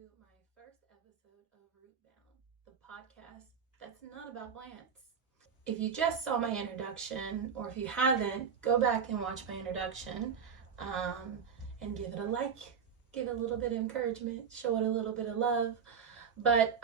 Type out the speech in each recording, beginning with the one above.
my first episode of Rootbound, the podcast that's not about plants. If you just saw my introduction, or if you haven't, go back and watch my introduction um, and give it a like, give it a little bit of encouragement, show it a little bit of love. But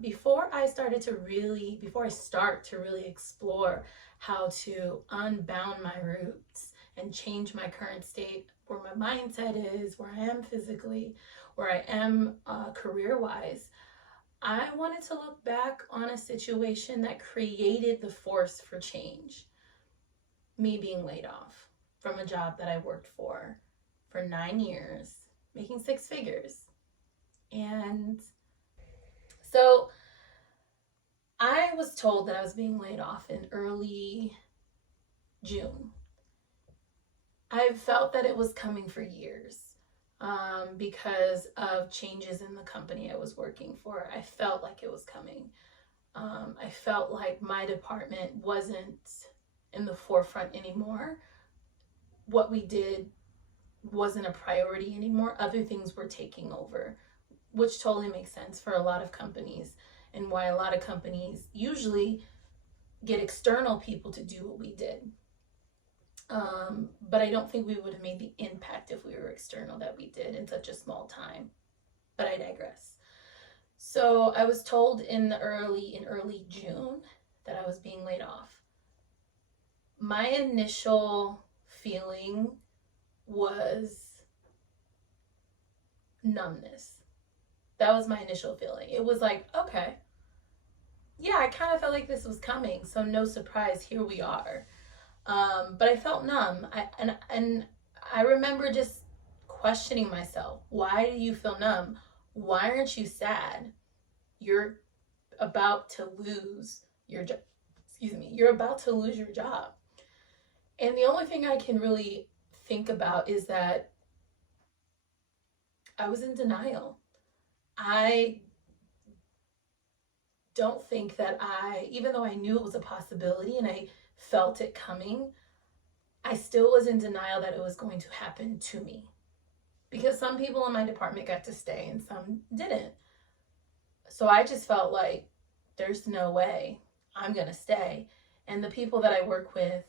before I start to really explore how to unbound my roots and change my current state, where my mindset is, where I am physically, where I am career wise, I wanted to look back on a situation that created the force for change. Me being laid off from a job that I worked for 9 years, making six figures. And so I was told that I was being laid off in early June. I've felt that it was coming for years because of changes in the company I was working for. I felt like it was coming. I felt like my department wasn't in the forefront anymore. What we did wasn't a priority anymore. Other things were taking over, which totally makes sense for a lot of companies, and why a lot of companies usually get external people to do what we did. But I don't think we would have made the impact if we were external that we did in such a small time. But I digress. So I was told in early June that I was being laid off. My initial feeling was numbness. That was my initial feeling. It was like, okay, yeah, I kind of felt like this was coming, so no surprise, here we are. But I felt numb. And I remember just questioning myself. Why do you feel numb? Why aren't you sad? You're about to lose your job. Excuse me. You're about to lose your job. And the only thing I can really think about is that I was in denial. I don't think that even though I knew it was a possibility and I felt it coming, I still was in denial that it was going to happen to me. Because some people in my department got to stay and some didn't. So I just felt like there's no way I'm going to stay. And the people that I work with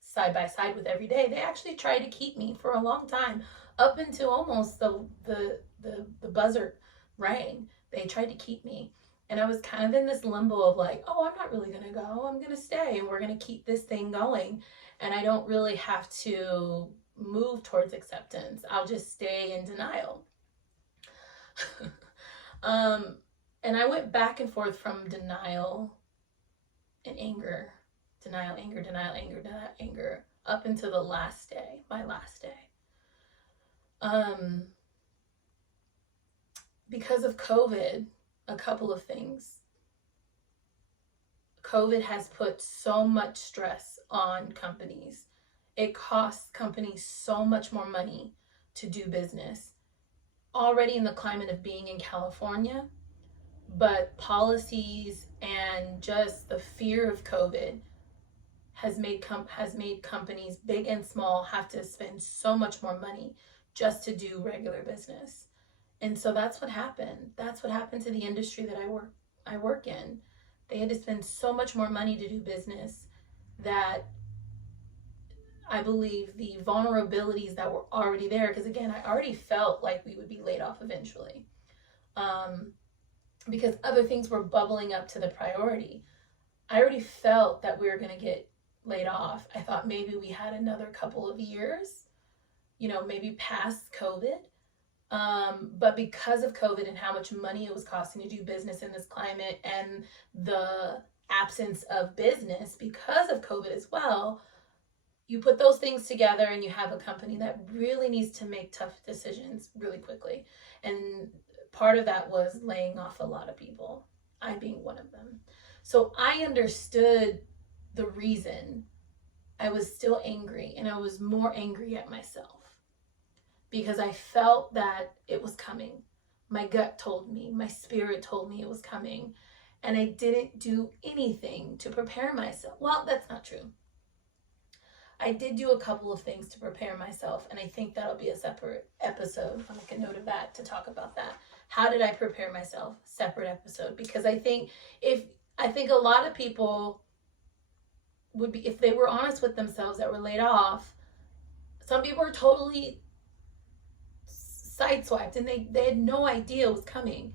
side by side with every day, they actually tried to keep me for a long time, up until almost the buzzer rang. They tried to keep me. And I was kind of in this limbo of like, oh, I'm not really going to go. I'm going to stay and we're going to keep this thing going. And I don't really have to move towards acceptance. I'll just stay in denial. And I went back and forth from denial and anger, denial, anger, denial, anger, denial, anger, up until the last day, my last day. Because of COVID, a couple of things. COVID has put so much stress on companies. It costs companies so much more money to do business. Already in the climate of being in California, but policies and just the fear of COVID has made companies, big and small, have to spend so much more money just to do regular business. And so that's what happened. That's what happened to the industry that I work in. They had to spend so much more money to do business that I believe the vulnerabilities that were already there, because again, I already felt like we would be laid off eventually, because other things were bubbling up to the priority. I already felt that we were going to get laid off. I thought maybe we had another couple of years, maybe past COVID. But because of COVID and how much money it was costing to do business in this climate, and the absence of business because of COVID as well, you put those things together and you have a company that really needs to make tough decisions really quickly. And part of that was laying off a lot of people, I being one of them. So I understood the reason. I was still angry, and I was more angry at myself because I felt that it was coming. My gut told me, my spirit told me it was coming, and I didn't do anything to prepare myself. Well, that's not true. I did do a couple of things to prepare myself, and I think that'll be a separate episode. I'll make a note of that to talk about that. How did I prepare myself? Separate episode, because I think a lot of people would be, if they were honest with themselves that were laid off, some people are totally sideswiped and they had no idea it was coming.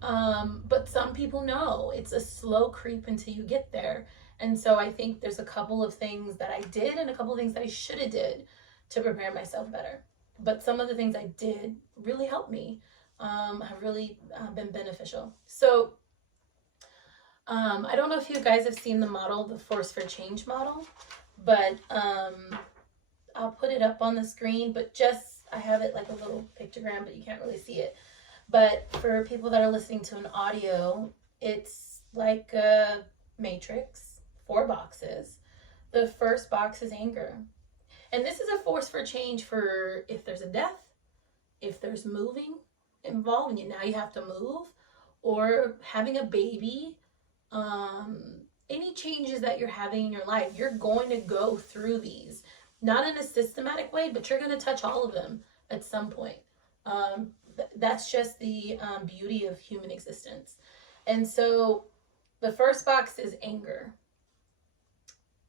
But some people know it's a slow creep until you get there. And so I think there's a couple of things that I did and a couple of things that I should have did to prepare myself better. But some of the things I did really helped me, have really been beneficial. So I don't know if you guys have seen the model, the Force for Change model, but I'll put it up on the screen, but I have it like a little pictogram, but you can't really see it. But for people that are listening to an audio, it's like a matrix, 4 boxes. The first box is anger. And this is a force for change for if there's a death, if there's moving involved, and now you have to move, or having a baby, any changes that you're having in your life, you're going to go through these. Not in a systematic way, but you're going to touch all of them at some point. That's just the beauty of human existence. And so the first box is anger.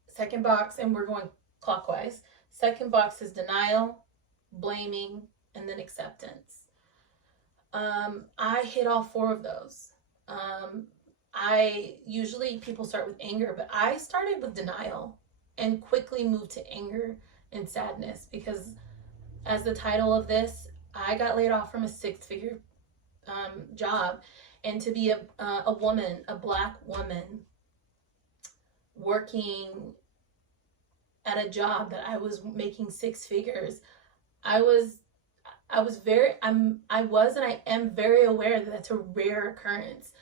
Second box, and we're going clockwise. Second box is denial, blaming, and then acceptance. I hit all 4 of those. People start with anger, but I started with denial and quickly moved to anger and sadness, because as the title of this, I got laid off from a 6-figure job, and to be a woman, a Black woman, working at a job that I was making 6 figures, I was and I am very aware that that's a rare occurrence.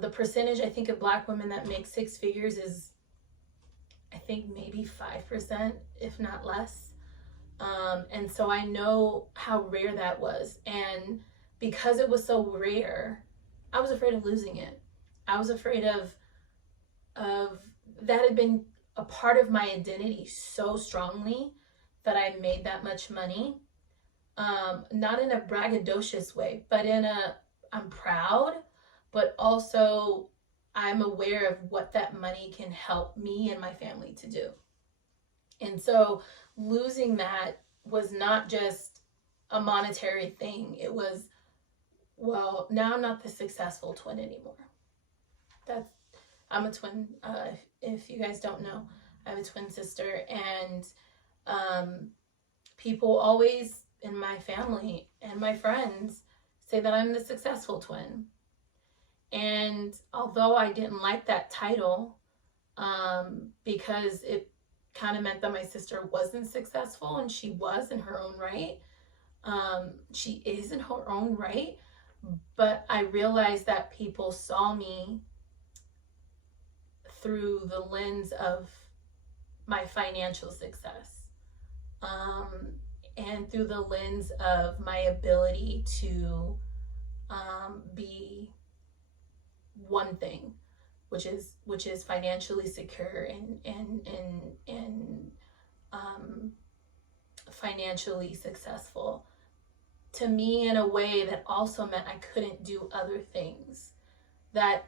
The percentage, I think, of Black women that make 6 figures is, I think, maybe 5%, if not less. And so I know how rare that was. And because it was so rare, I was afraid of losing it. I was afraid of that had been a part of my identity so strongly that I made that much money. Not in a braggadocious way, but I'm proud, but also I'm aware of what that money can help me and my family to do. And so losing that was not just a monetary thing. It was, well, now I'm not the successful twin anymore. I'm a twin. If you guys don't know, I have a twin sister, and people always in my family and my friends say that I'm the successful twin. And although I didn't like that title, because it kind of meant that my sister wasn't successful, and she was in her own right. She is in her own right, but I realized that people saw me through the lens of my financial success, and through the lens of my ability to be one thing, which is financially secure and financially successful, to me, in a way that also meant I couldn't do other things. That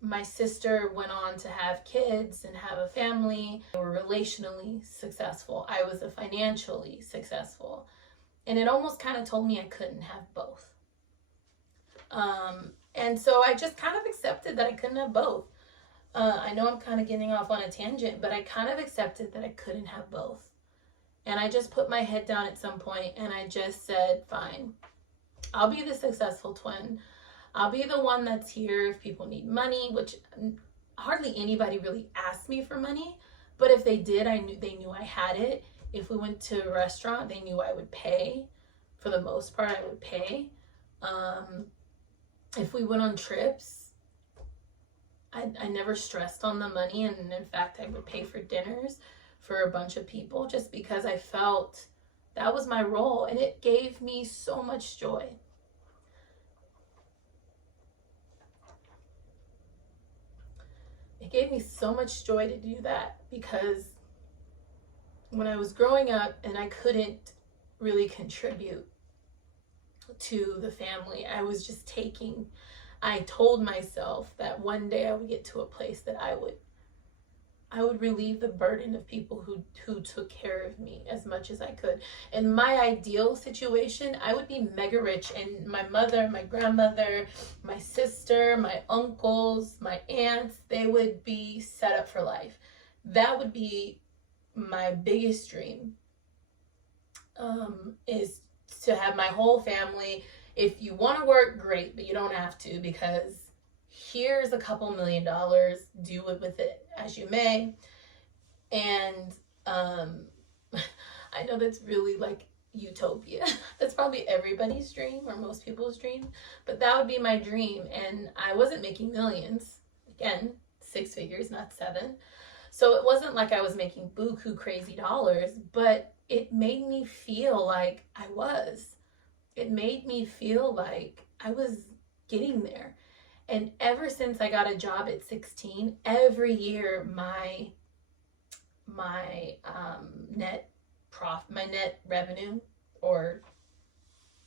my sister went on to have kids and have a family. They were relationally successful. I was financially successful. And it almost kind of told me I couldn't have both. And so I just kind of accepted that I couldn't have both. I know I'm kind of getting off on a tangent, but I kind of accepted that I couldn't have both. And I just put my head down at some point and I just said, fine, I'll be the successful twin. I'll be the one that's here if people need money, which hardly anybody really asked me for money. But if they did, they knew I had it. If we went to a restaurant, they knew I would pay. For the most part, I would pay. If we went on trips, I never stressed on the money. And in fact, I would pay for dinners for a bunch of people just because I felt that was my role. And it gave me so much joy. It gave me so much joy to do that, because when I was growing up and I couldn't really contribute to the family, I was just taking. I told myself that one day I would get to a place that I would relieve the burden of people who took care of me as much as I could. In my ideal situation, I would be mega rich, and my mother, my grandmother, my sister, my uncles, my aunts, they would be set up for life. That would be my biggest dream, is to have my whole family. If you want to work, great, but you don't have to, because here's a couple $1 million, do it with it as you may. And I know that's really like utopia. That's probably everybody's dream, or most people's dream, but that would be my dream. And I wasn't making millions. Again, 6 figures, not 7. So it wasn't like I was making buku crazy dollars, but it made me feel like I was. It made me feel like I was getting there. And ever since I got a job at 16, every year my net revenue or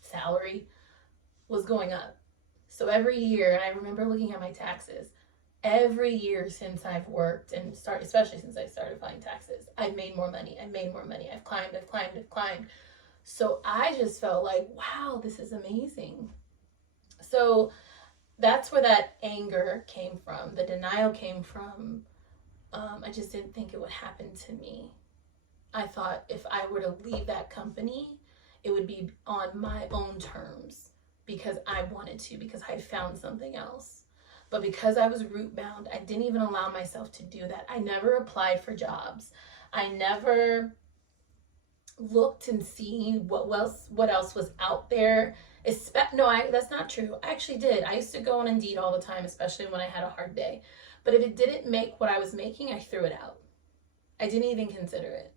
salary was going up. So every year, and I remember looking at my taxes, every year since I've worked and especially since I started filing taxes, I've made more money. I've climbed. So I just felt like, wow, this is amazing. So that's where that anger came from. The denial came from, I just didn't think it would happen to me. I thought if I were to leave that company, it would be on my own terms, because I wanted to, because I found something else. But because I was root bound, I didn't even allow myself to do that. I never applied for jobs. I never looked and seen what else was out there. That's not true. I actually did. I used to go on Indeed all the time, especially when I had a hard day. But if it didn't make what I was making, I threw it out. I didn't even consider it.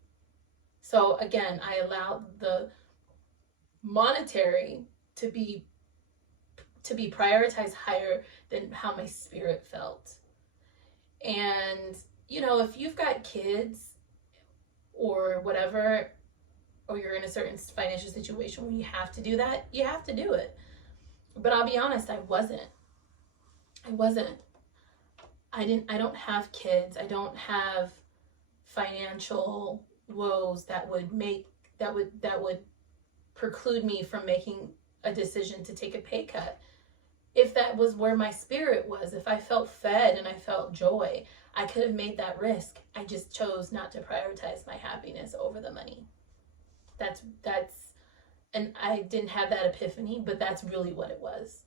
So again, I allowed the monetary to be prioritized higher than how my spirit felt. And, if you've got kids or whatever, or you're in a certain financial situation where you have to do that, you have to do it. But I'll be honest, I wasn't. I don't have kids. I don't have financial woes that would preclude me from making a decision to take a pay cut. If that was where my spirit was, if I felt fed and I felt joy, I could have made that risk. I just chose not to prioritize my happiness over the money. That's and I didn't have that epiphany, but that's really what it was.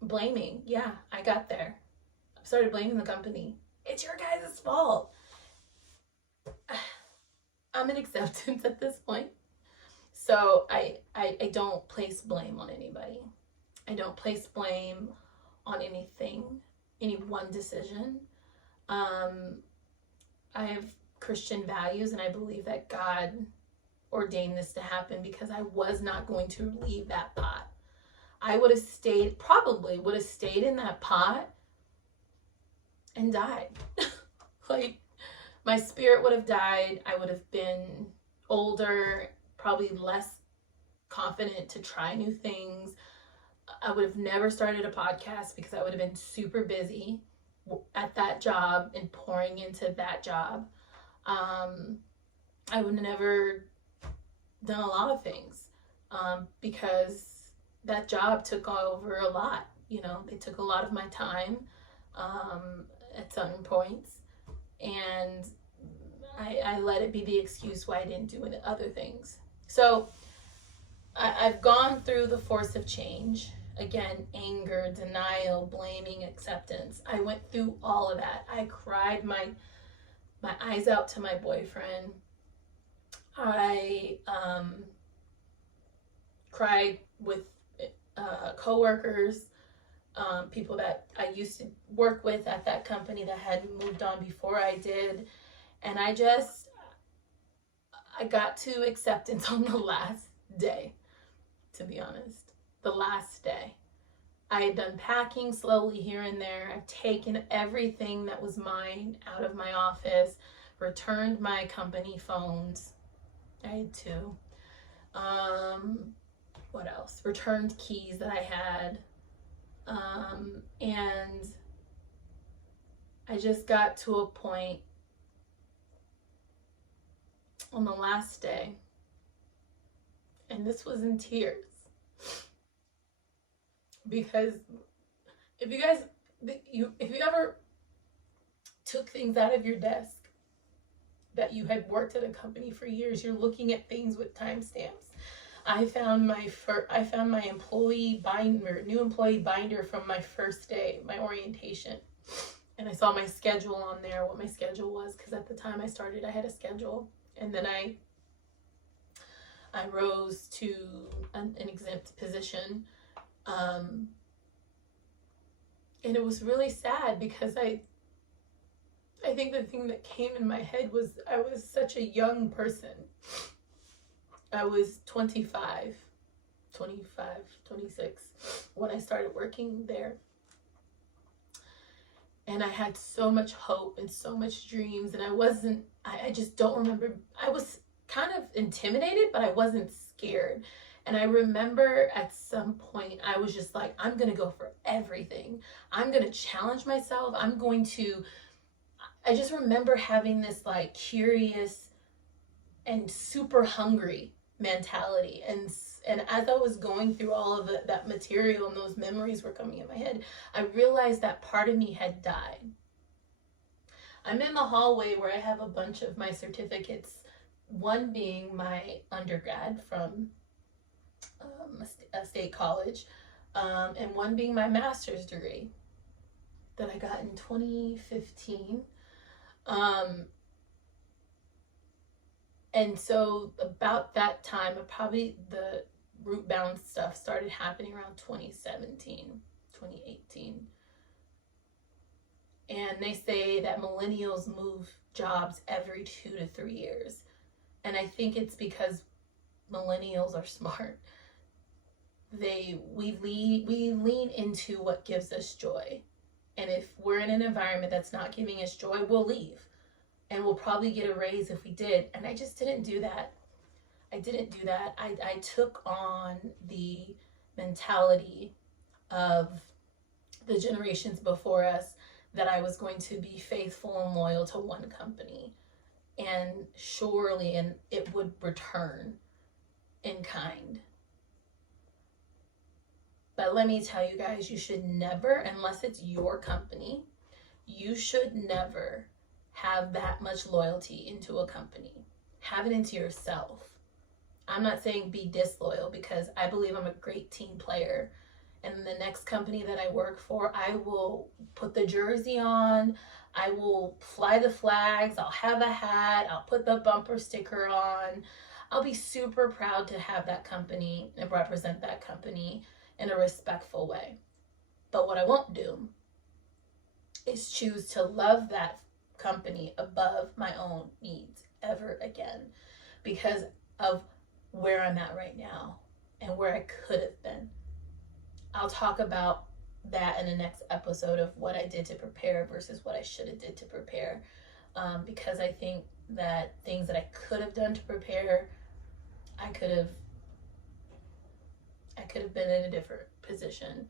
Blaming. Yeah, I got there. I started blaming the company. It's your guys' fault. I'm in acceptance at this point. So I don't place blame on anybody. I don't place blame on anything, any one decision. I have Christian values, and I believe that God ordained this to happen, because I was not going to leave that pot. I probably would have stayed in that pot and died. Like, my spirit would have died. I would have been older, probably less confident to try new things. I would have never started a podcast, because I would have been super busy at that job and pouring into that job. I would have never done a lot of things, because that job took over a lot. They took a lot of my time at certain points, and I let it be the excuse why I didn't do other things. So I've gone through the force of change. Again, anger, denial, blaming, acceptance. I went through all of that. I cried my eyes out to my boyfriend. I cried with coworkers, people that I used to work with at that company that had moved on before I did. And I got to acceptance on the last day, to be honest. The last day. I had done packing slowly here and there. I've taken everything that was mine out of my office, returned my company phones. I had two. What else? Returned keys that I had. And I just got to a point on the last day, and this was in tears, because if you ever took things out of your desk that you had worked at a company for years, you're looking at things with timestamps. I found my new employee binder from my first day, my orientation. And I saw my schedule on there, what my schedule was, because at the time I started, I had a schedule. And then I rose to an exempt position. And it was really sad, because I think the thing that came in my head was I was such a young person. I was 25, 26 when I started working there. And I had so much hope and so much dreams, and I just don't remember. I was kind of intimidated, but I wasn't scared. And I remember at some point I was just like, I'm going to go for everything. I'm going to challenge myself. I just remember having this like curious and super hungry mentality. And as I was going through all of that material and those memories were coming in my head, I realized that part of me had died. I'm in the hallway where I have a bunch of my certificates, one being my undergrad from a state college, and one being my master's degree that I got in 2015. And so about that time, probably the root bound stuff started happening around 2017, 2018. And they say that millennials move jobs every 2 to 3 years. And I think it's because millennials are smart. We lean into what gives us joy. And if we're in an environment that's not giving us joy, we'll leave. And we'll probably get a raise if we did. And I just didn't do that. I took on the mentality of the generations before us that I was going to be faithful and loyal to one company. And surely it would return in kind. But let me tell you guys, you should never, unless it's your company, you should never have that much loyalty into a company. Have it into yourself. I'm not saying be disloyal, because I believe I'm a great team player. And the next company that I work for, I will put the jersey on. I will fly the flags. I'll have a hat. I'll put the bumper sticker on. I'll be super proud to have that company and represent that company in a respectful way. But what I won't do is choose to love that company above my own needs ever again, because of where I'm at right now and where I could have been. I'll talk about that in the next episode of what I did to prepare versus what I should have did to prepare, because I think that things that I could have done to prepare, I could have been in a different position.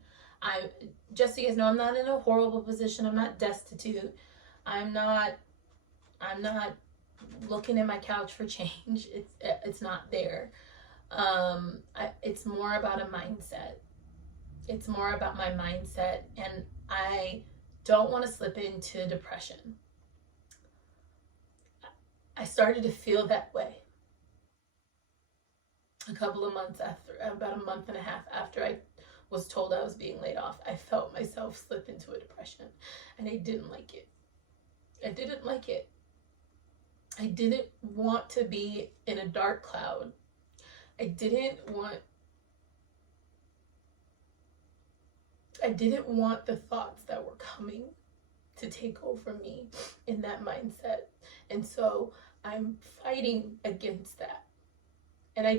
Just so you guys know, I'm not in a horrible position. I'm not destitute. I'm not looking at my couch for change. It's not there. It's more about a mindset. It's more about my mindset, and I don't want to slip into depression. I started to feel that way a couple of months after, about a month and a half after I was told I was being laid off. I felt myself slip into a depression, and I didn't like it. I didn't like it. I didn't want to be in a dark cloud. I didn't want the thoughts that were coming to take over me in that mindset. And so I'm fighting against that. And I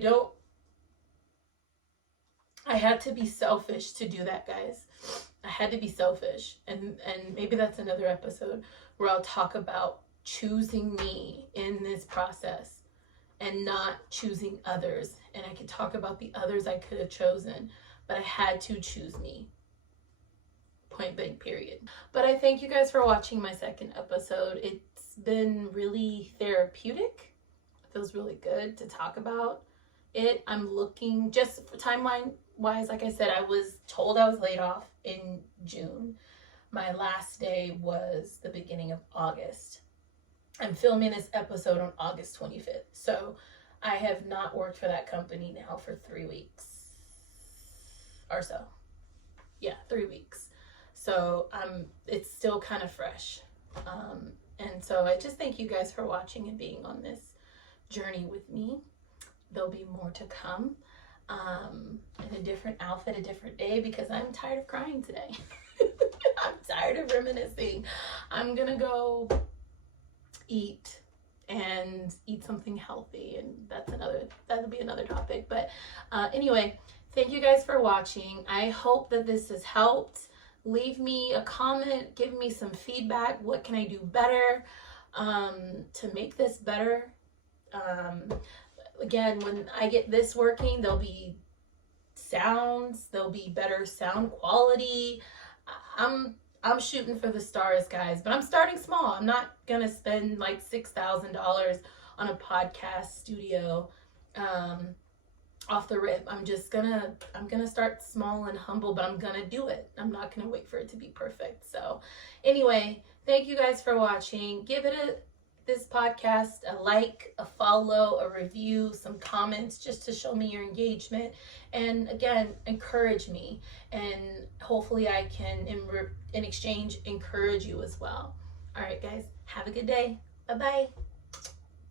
had to be selfish to do that, guys. I had to be selfish. And maybe that's another episode where I'll talk about choosing me in this process and not choosing others. And I could talk about the others I could have chosen, but I had to choose me. Point blank, period. But I thank you guys for watching my second episode. It's been really therapeutic. It feels really good to talk about it. I'm looking, just timeline wise, like I said, I was told I was laid off in June. My last day was the beginning of August. I'm filming this episode on August 25th. So I have not worked for that company now for 3 weeks or so. Yeah, 3 weeks. So it's still kind of fresh. And so I just thank you guys for watching and being on this journey with me. There'll be more to come in a different outfit, a different day, because I'm tired of crying today. I'm tired of reminiscing. I'm gonna go eat something healthy, and that'll be another topic. But anyway, thank you guys for watching. I hope that this has helped. Leave me a comment, give me some feedback. What can I do better to make this better? Again, when I get this working, there'll be sounds, there'll be better sound quality. I'm shooting for the stars, guys, but I'm starting small. I'm not gonna spend like $6,000 on a podcast studio off the rip. I'm gonna start small and humble, but I'm gonna do it. I'm not gonna wait for it to be perfect. So anyway, thank you guys for watching. Give this podcast a like, a follow, a review, some comments, just to show me your engagement, and again, encourage me, and hopefully I can in exchange encourage you as well. All right, guys, have a good day. Bye-bye.